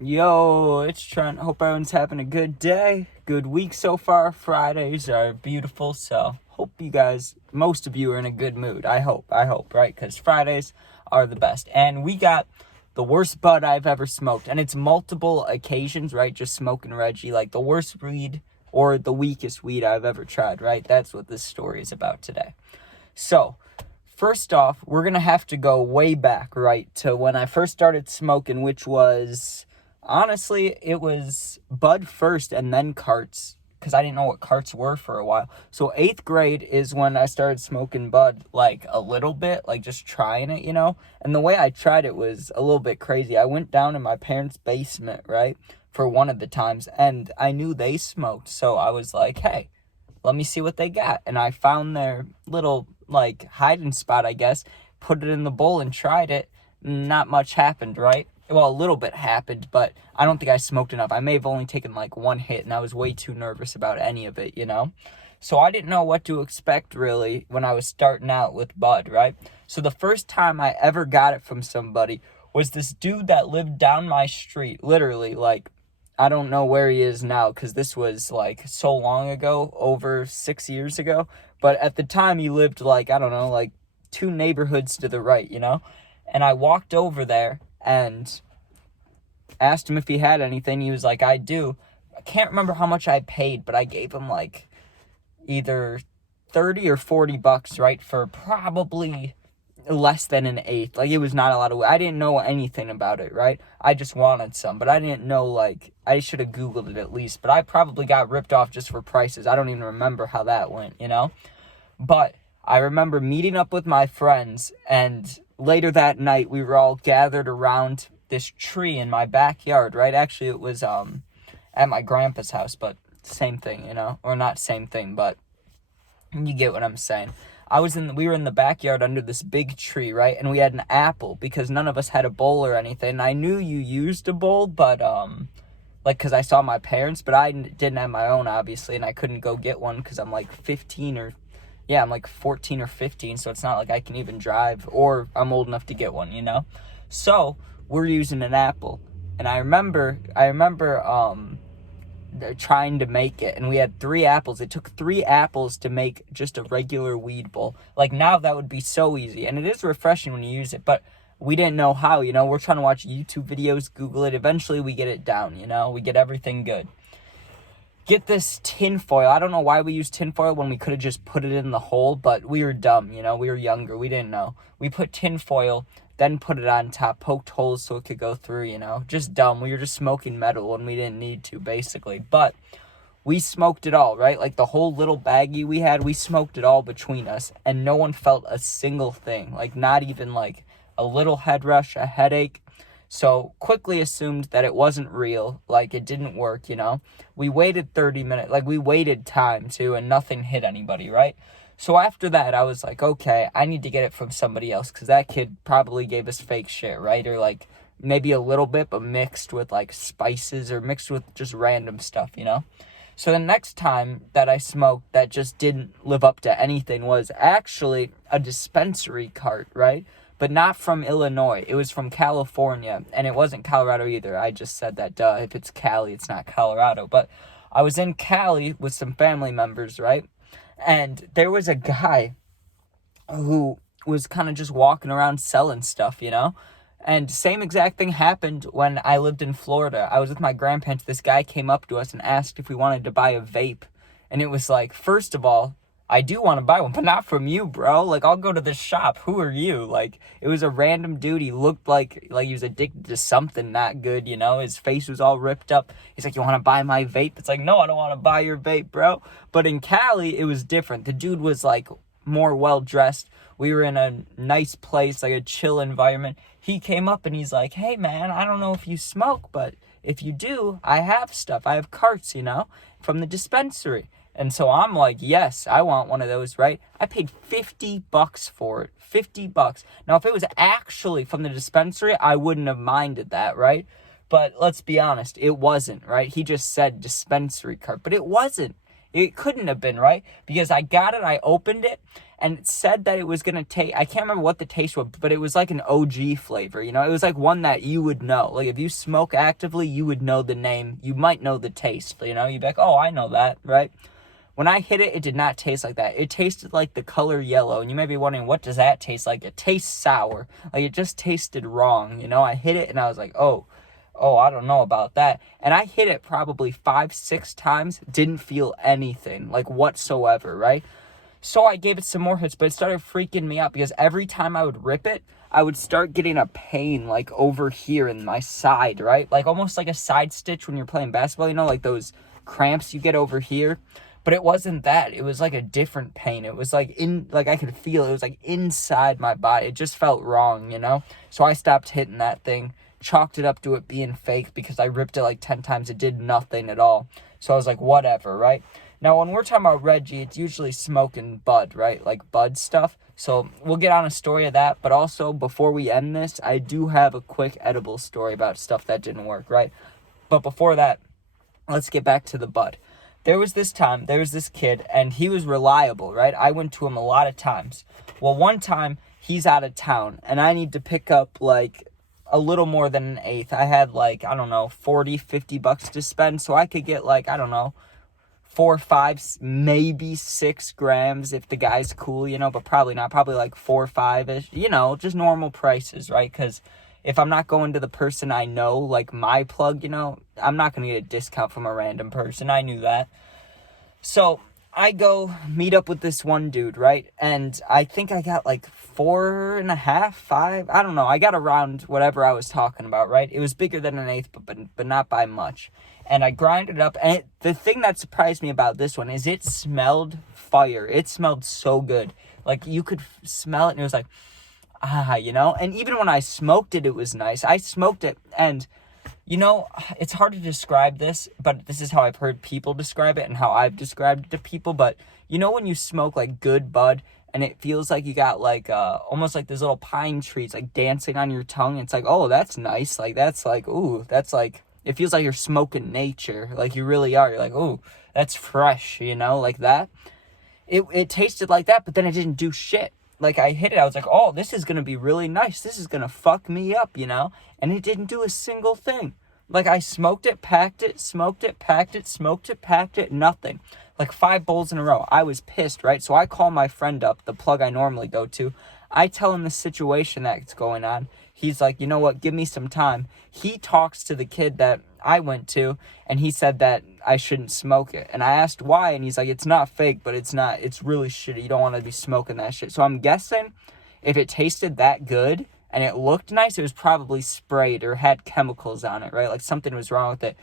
Yo, it's Trent. Hope everyone's having a good day, good week so far. Fridays are beautiful, so hope you guys, most of you are in a good mood. I hope, right? Because Fridays are the best. And we got the worst bud I've ever smoked. And it's multiple occasions, right? Just smoking Reggie, like the worst weed or the weakest weed I've ever tried, right? That's what this story is about today. So, first off, we're going to have to go way back, right, to when I first started smoking, which was, honestly, it was bud first and then carts, because I didn't know what carts were for a while. So 8th grade is when I started smoking bud, like, a little bit, like, just trying it, And the way I tried it was a little bit crazy. I went down in my parents' basement, right, for one of the times, and I knew they smoked, so I was like, hey, let me see what they got. And I found their little, like, hiding spot, I guess, put it in the bowl and tried it. Not much happened, right? Well, a little bit happened, but I don't think I smoked enough. I may have only taken, like, one hit, and I was way too nervous about any of it. So I didn't know what to expect, really, when I was starting out with bud, right? So the first time I ever got it from somebody was this dude that lived down my street, literally, like, I don't know where he is now because this was like so long ago, over 6 years ago. But at the time, he lived like, I don't know, like 2 neighborhoods to the right. And I walked over there and asked him if he had anything. He was like, I do. I can't remember how much I paid, but I gave him like either 30 or 40 bucks, right, for probably less than an eighth. Like, it was not a lot of I didn't know anything about it, right? I just wanted some, but I didn't know, like, I should have Googled it at least, but I probably got ripped off just for prices. I don't even remember how that went. But I remember meeting up with my friends, and later that night, we were all gathered around this tree in my backyard, right? Actually, it was, at my grandpa's house, but same thing, or not same thing, but you get what I'm saying. We were in the backyard under this big tree, right? And we had an apple because none of us had a bowl or anything. And I knew you used a bowl, but, like, because I saw my parents, but I didn't have my own, obviously, and I couldn't go get one because I'm like 14 or 15, so it's not like I can even drive or I'm old enough to get one. So we're using an apple. And I remember, trying to make it, and we had 3 apples. It took 3 apples to make just a regular weed bowl. Like, now that would be so easy, and it is refreshing when you use it, but we didn't know how. We're trying to watch YouTube videos, Google it. Eventually we get it down. We get everything good. Get this tin foil. I don't know why we used tin foil when we could have just put it in the hole, but we were dumb. We were younger, we didn't know. We put tin foil, then put it on top, poked holes so it could go through. Just dumb. We were just smoking metal when we didn't need to, basically. But we smoked it all, right? Like, the whole little baggie we had, we smoked it all between us, and no one felt a single thing. Like, not even, like, a little head rush, a headache. So, quickly assumed that it wasn't real, like, it didn't work. We waited 30 minutes, like, we waited time, too, and nothing hit anybody, right? So after that, I was like, okay, I need to get it from somebody else, because that kid probably gave us fake shit, right? Or, like, maybe a little bit, but mixed with, like, spices, or mixed with just random stuff. So the next time that I smoked that just didn't live up to anything was actually a dispensary cart, right? But not from Illinois. It was from California, and it wasn't Colorado either. I just said that, duh. If it's Cali, it's not Colorado. But I was in Cali with some family members, right? And there was a guy who was kind of just walking around selling stuff. And same exact thing happened when I lived in Florida. I was with my grandparents. This guy came up to us and asked if we wanted to buy a vape. And it was like, first of all, I do want to buy one, but not from you, bro. Like, I'll go to this shop. Who are you? Like, it was a random dude. He looked like he was addicted to something not good. His face was all ripped up. He's like, you want to buy my vape? It's like, no, I don't want to buy your vape, bro. But in Cali, it was different. The dude was, like, more well-dressed. We were in a nice place, like a chill environment. He came up and he's like, hey, man, I don't know if you smoke, but if you do, I have stuff. I have carts, from the dispensary. And so I'm like, yes, I want one of those, right? I paid 50 bucks for it. 50 bucks. Now, if it was actually from the dispensary, I wouldn't have minded that, right? But let's be honest, it wasn't, right? He just said dispensary cart, but it wasn't. It couldn't have been, right? Because I got it, I opened it, and it said that it was going to taste, I can't remember what the taste was, but it was like an OG flavor, you know? It was like one that you would know. Like, if you smoke actively, you would know the name. You might know the taste, you know? You'd be like, oh, I know that, right? When I hit it, it did not taste like that. It tasted like the color yellow. And you may be wondering, what does that taste like? It tastes sour. Like, it just tasted wrong, you know? I hit it, and I was like, oh, I don't know about that. And I hit it probably 5-6 times, didn't feel anything, like, whatsoever, right? So I gave it some more hits, but it started freaking me out because every time I would rip it, I would start getting a pain, like, over here in my side, right? Like, almost like a side stitch when you're playing basketball, you know, like those cramps you get over here. But it wasn't that. It was like a different pain. It was like I could feel it. It was like inside my body. It just felt wrong, you know? So I stopped hitting that thing, chalked it up to it being fake because I ripped it like 10 times. It did nothing at all. So I was like, whatever, right? Now, when we're talking about Reggie, it's usually smoking bud, right? Like bud stuff. So we'll get on a story of that. But also, before we end this, I do have a quick edible story about stuff that didn't work, right? But before that, let's get back to the bud. There was this kid, and he was reliable, right? I went to him a lot of times. Well, one time, he's out of town, and I need to pick up, like, a little more than an eighth. I had, like, I don't know, $40-$50 to spend, so I could get, like, I don't know, 4, 5, maybe 6 grams if the guy's cool, you know, but probably not. Probably, like, 4 or 5-ish, you know, just normal prices, right? Because if I'm not going to the person I know, like my plug, you know, I'm not going to get a discount from a random person. I knew that. So I go meet up with this one dude, right? And I think I got like 4.5, 5. I don't know. I got around whatever I was talking about, right? It was bigger than an eighth, but not by much. And I grinded it up. And the thing that surprised me about this one is it smelled fire. It smelled so good. Like, you could smell it, and it was like, you know? And even when I smoked it, it was nice. I smoked it, and, you know, it's hard to describe this, but this is how I've heard people describe it and how I've described it to people. But, you know, when you smoke, like, good bud, and it feels like you got, like, almost like these little pine trees, like, dancing on your tongue. It's like, oh, that's nice. Like, that's like, ooh, that's like, it feels like you're smoking nature. Like, you really are. You're like, ooh, that's fresh, you know, like that. It tasted like that, but then it didn't do shit. Like, I hit it, I was like, oh, this is going to be really nice. This is going to fuck me up, you know? And it didn't do a single thing. Like, I smoked it, packed it, smoked it, packed it, smoked it, packed it, nothing. Like, 5 bowls in a row. I was pissed, right? So I call my friend up, the plug I normally go to. I tell him the situation that's going on. He's like, you know what, give me some time. He talks to the kid that I went to, and he said that I shouldn't smoke it. And I asked why, and he's like, it's not fake, but it's really shitty. You don't want to be smoking that shit. So I'm guessing if it tasted that good and it looked nice, it was probably sprayed or had chemicals on it, right? Like, something was wrong with it.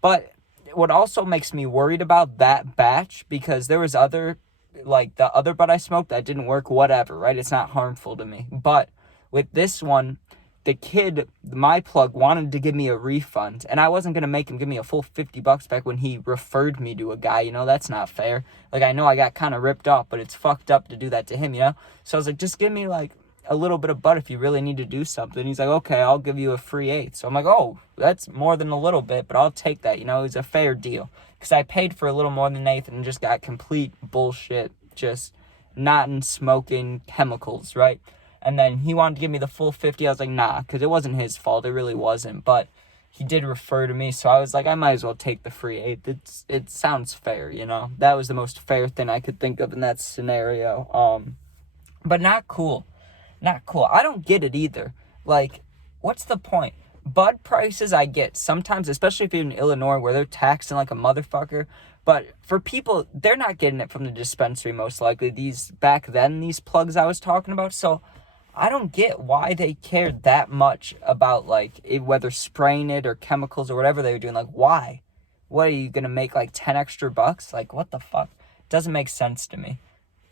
But what also makes me worried about that batch, because there was other, like the other bud I smoked that didn't work, whatever, right? It's not harmful to me. But with this one, the kid, my plug, wanted to give me a refund, and I wasn't going to make him give me a full $50 back when he referred me to a guy, you know? That's not fair. Like, I know I got kind of ripped off, but it's fucked up to do that to him, you know? So I was like, just give me, like, a little bit of bud if you really need to do something. He's like, okay, I'll give you a free eighth. So I'm like, oh, that's more than a little bit, but I'll take that, you know? It's a fair deal. Because I paid for a little more than an eighth and just got complete bullshit, just not in smoking chemicals, right? And then he wanted to give me the full 50. I was like, nah, because it wasn't his fault. It really wasn't. But he did refer to me, so I was like, I might as well take the free eighth. It sounds fair, you know? That was the most fair thing I could think of in that scenario. But not cool. Not cool. I don't get it either. Like, what's the point? Bud prices I get sometimes, especially if you're in Illinois where they're taxing like a motherfucker. But for people, they're not getting it from the dispensary most likely. These plugs I was talking about. So I don't get why they cared that much about, like, whether spraying it or chemicals or whatever they were doing. Like, why? What, are you going to make, like, 10 extra bucks? Like, what the fuck? It doesn't make sense to me.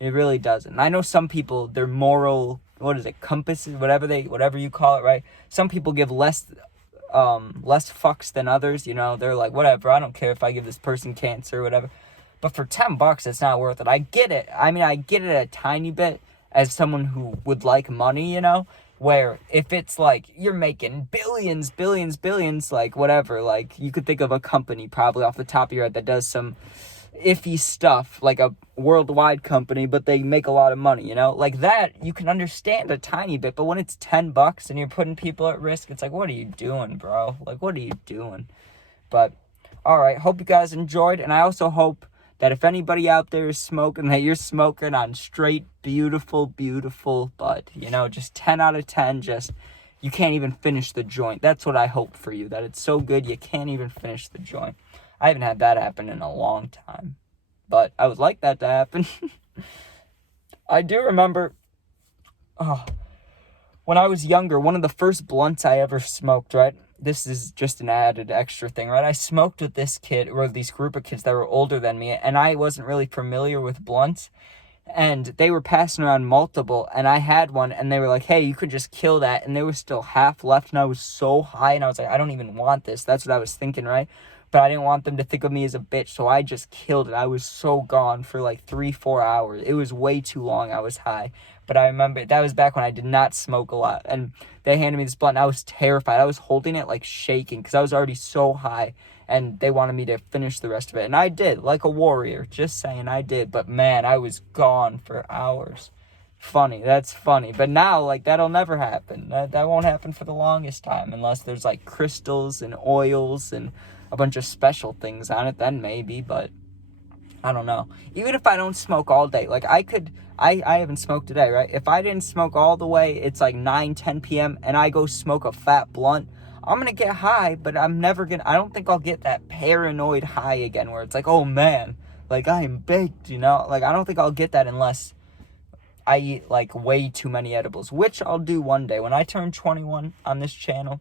It really doesn't. And I know some people, their moral, compasses, whatever you call it, right? Some people give less fucks than others, you know? They're like, whatever, I don't care if I give this person cancer or whatever. But for $10, it's not worth it. I get it. I mean, I get it a tiny bit, as someone who would like money, you know, where if it's like you're making billions, like whatever, like you could think of a company probably off the top of your head that does some iffy stuff, like a worldwide company, but they make a lot of money, you know? Like that, you can understand a tiny bit, but when it's $10 and you're putting people at risk, it's like, what are you doing, bro? Like, what are you doing? But, all right, hope you guys enjoyed, and I also hope that if anybody out there is smoking, that you're smoking on straight, beautiful, beautiful bud. You know, just 10 out of 10, just, you can't even finish the joint. That's what I hope for you, that it's so good you can't even finish the joint. I haven't had that happen in a long time, but I would like that to happen. I do remember, when I was younger, one of the first blunts I ever smoked, right? This is just an added extra thing, right? I smoked with this kid, or this group of kids that were older than me, and I wasn't really familiar with blunts, and they were passing around multiple, and I had one, and they were like, hey, you could just kill that, and there was still half left, and I was so high, and I was like, I don't even want this. That's what I was thinking, right? But I didn't want them to think of me as a bitch, so I just killed it. I was so gone for like 3-4 hours. It was way too long. I was high. But I remember, that was back when I did not smoke a lot, and they handed me this blunt, and I was terrified. I was holding it, like, shaking, because I was already so high, and they wanted me to finish the rest of it, and I did, like a warrior, just saying, I did, but man, I was gone for hours. Funny, that's funny, but now, like, that'll never happen. That won't happen for the longest time, unless there's, like, crystals and oils and a bunch of special things on it, then maybe, but I don't know. Even if I don't smoke all day, like, I haven't smoked today, right? If I didn't smoke all the way, it's like 9-10 p.m., and I go smoke a fat blunt, I'm gonna get high, but I don't think I'll get that paranoid high again, where it's like, oh man, like, I am baked, you know? Like, I don't think I'll get that unless I eat, like, way too many edibles, which I'll do one day. When I turn 21 on this channel,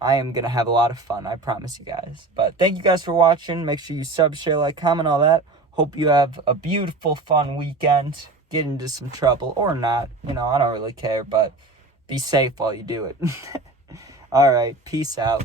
I am going to have a lot of fun, I promise you guys. But thank you guys for watching. Make sure you sub, share, like, comment, all that. Hope you have a beautiful, fun weekend. Get into some trouble, or not. You know, I don't really care, but be safe while you do it. All right, peace out.